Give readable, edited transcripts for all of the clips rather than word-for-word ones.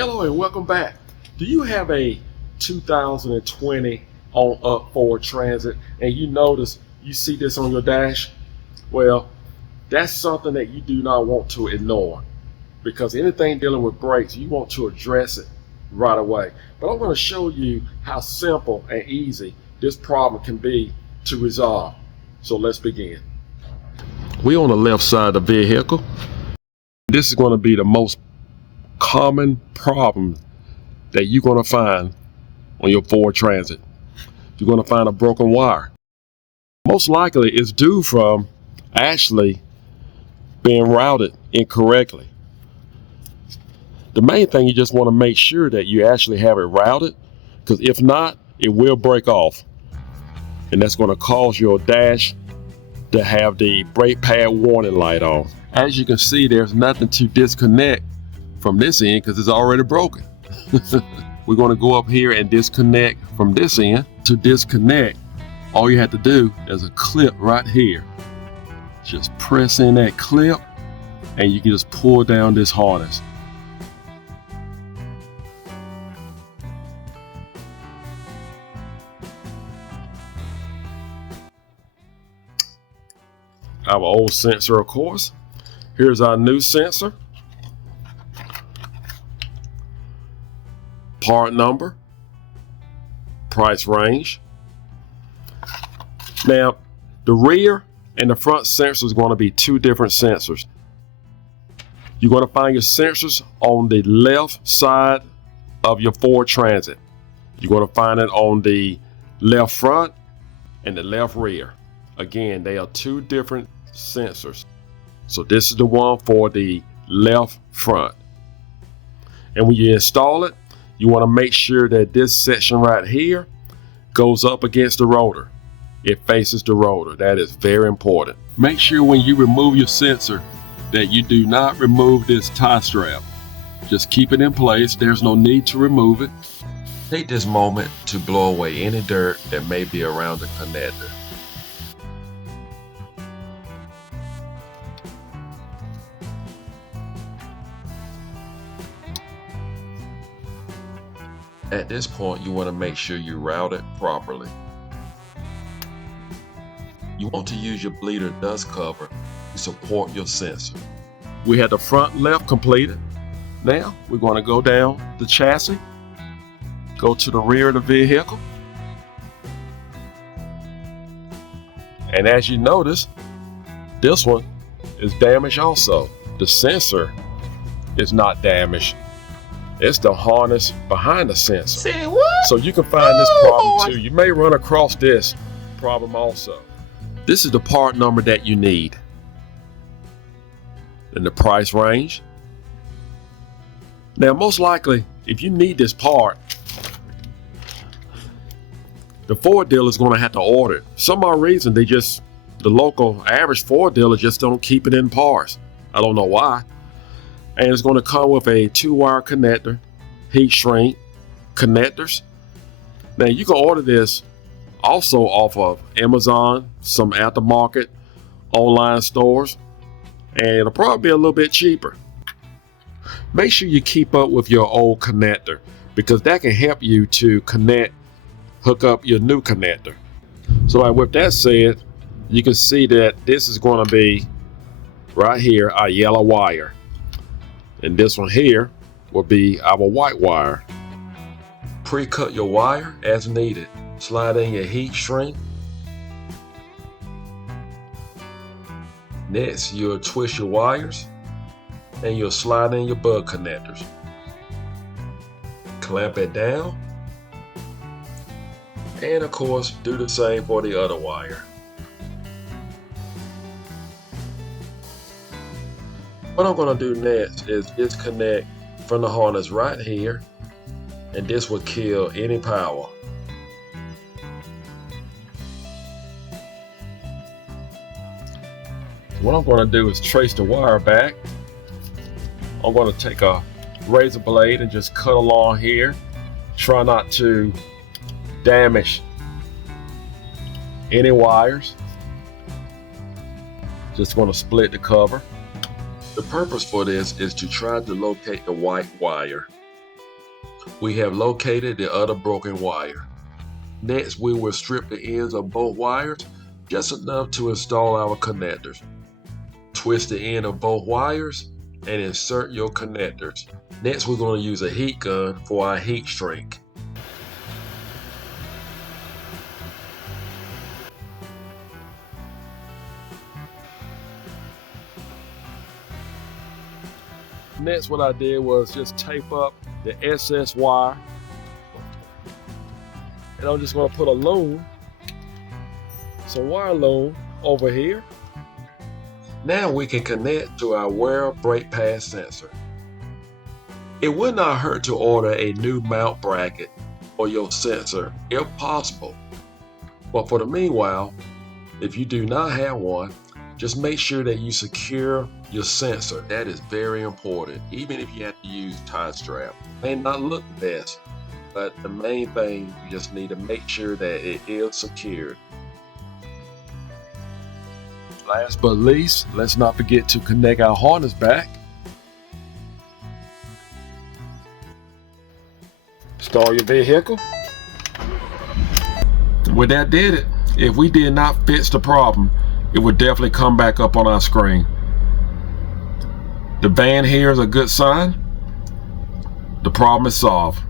Hello and welcome back. Do you have a 2020 on up Ford Transit and you see this on your dash? Well, that's something that you do not want to ignore, because anything dealing with brakes, you want to address it right away. But I'm going to show you how simple and easy this problem can be to resolve. So let's begin. We're on the left side of the vehicle. This is going to be the most common problem that you're going to find on your Ford Transit. You're going to find a broken wire. Most likely it's due from actually being routed incorrectly. The main thing, you just want to make sure that you actually have it routed, because if not, it will break off. And that's going to cause your dash to have the brake pad warning light on. As you can see, there's nothing to disconnect from this end because it's already broken. We're going to go up here and disconnect from this end. To disconnect, all you have to do is a clip right here. Just press in that clip and you can just pull down this harness. Our old sensor, of course. Here's our new sensor. Part number, price range. Now, the rear and the front sensor is going to be two different sensors. You're going to find your sensors on the left side of your Ford Transit. You're going to find it on the left front and the left rear. Again, they are two different sensors. So this is the one for the left front. And when you install it, you want to make sure that this section right here goes up against the rotor. It faces the rotor. That is very important. Make sure when you remove your sensor that you do not remove this tie strap. Just keep it in place. There's no need to remove it. Take this moment to blow away any dirt that may be around the connector. At this point, you want to make sure you route it properly. You want to use your bleeder dust cover to support your sensor. We had the front left completed. Now we're going to go down the chassis, go to the rear of the vehicle. And as you notice, this one is damaged also. The sensor is not damaged. It's the harness behind the sensor. Say what? So you can find this problem too. You may run across this problem also. This is the part number that you need. And the price range. Now, most likely, if you need this part, the Ford dealer is going to have to order it. Some odd reason, the local average Ford dealer just don't keep it in parts. I don't know why. And it's going to come with a 2-wire connector, heat shrink connectors. Now you can order this also off of Amazon, some aftermarket online stores, and it'll probably be a little bit cheaper. Make sure you keep up with your old connector, because that can help you to hook up your new connector. So with that said, you can see that this is going to be right here, our yellow wire. And this one here will be our white wire. Pre-cut your wire as needed. Slide in your heat shrink. Next, you'll twist your wires and you'll slide in your bug connectors. Clamp it down. And of course, do the same for the other wire. What I'm going to do next is disconnect from the harness right here, and this will kill any power. What I'm going to do is trace the wire back. I'm going to take a razor blade and just cut along here. Try not to damage any wires. Just want to split the cover. The purpose for this is to try to locate the white wire. We have located the other broken wire. Next, we will strip the ends of both wires, just enough to install our connectors. Twist the end of both wires and insert your connectors. Next, we're going to use a heat gun for our heat shrink. Next, what I did was just tape up the SS wire. And I'm just going to put a loom, some wire loom over here. Now we can connect to our wear brake pad sensor. It would not hurt to order a new mount bracket for your sensor if possible. But for the meanwhile, if you do not have one, just make sure that you secure your sensor. That is very important, even if you have to use tie strap. It may not look the best, but the main thing, you just need to make sure that it is secured. Last but least, let's not forget to connect our harness back. Start your vehicle. Well, that did it. If we did not fix the problem, it would definitely come back up on our screen. The van here is a good sign. The problem is solved.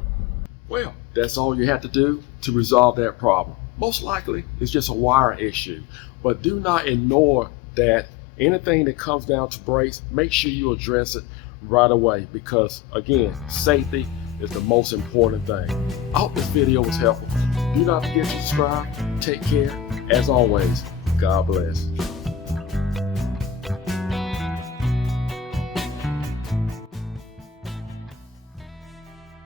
Well, that's all you have to do to resolve that problem. Most likely, it's just a wire issue. But do not ignore that anything that comes down to brakes, make sure you address it right away, because again, safety is the most important thing. I hope this video was helpful. Do not forget to subscribe. Take care. As always, God bless.